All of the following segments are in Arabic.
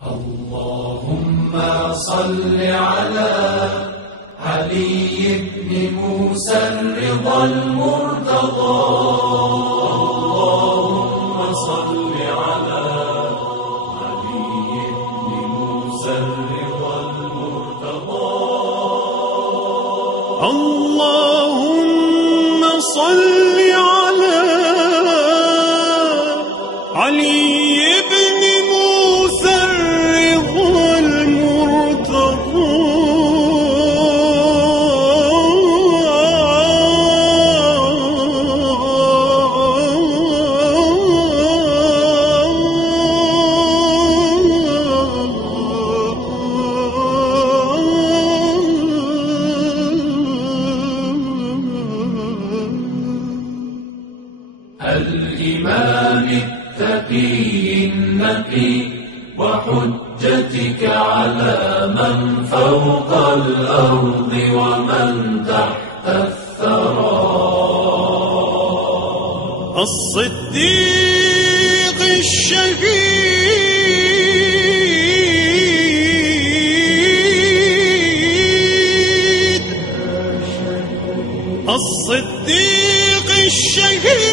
اللهم صل على علي بن موسى الرضا المرتضى. اللهم صل على علي بن موسى الرضا المرتضى. اللهم صل على علي بن موسى الرضا المرتضى. الإمام التقي النقي وحجتك على من فوق الأرض ومن تحت الثرى. الصديق الشهيد الصديق الشهيد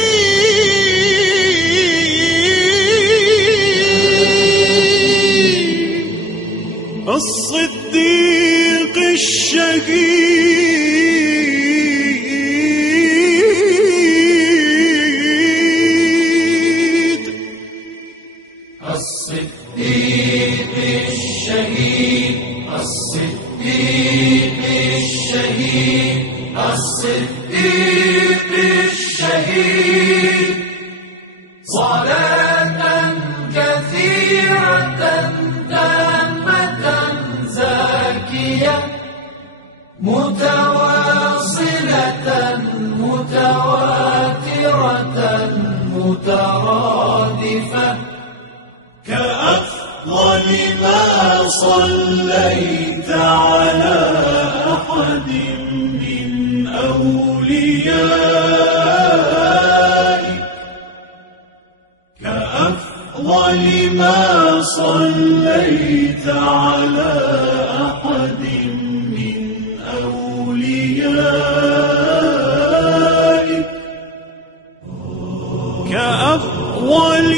الصديق الشهيد الصديق الشهيد الصديق الشهيد الصديق الشهيد صلاة كثيرة تامة زاكية متواصلة متواترة مترادفة كأفضل ما صليت على أحد من أوليائك كأفضل ما صليت على أحد من أوليائك كأفضل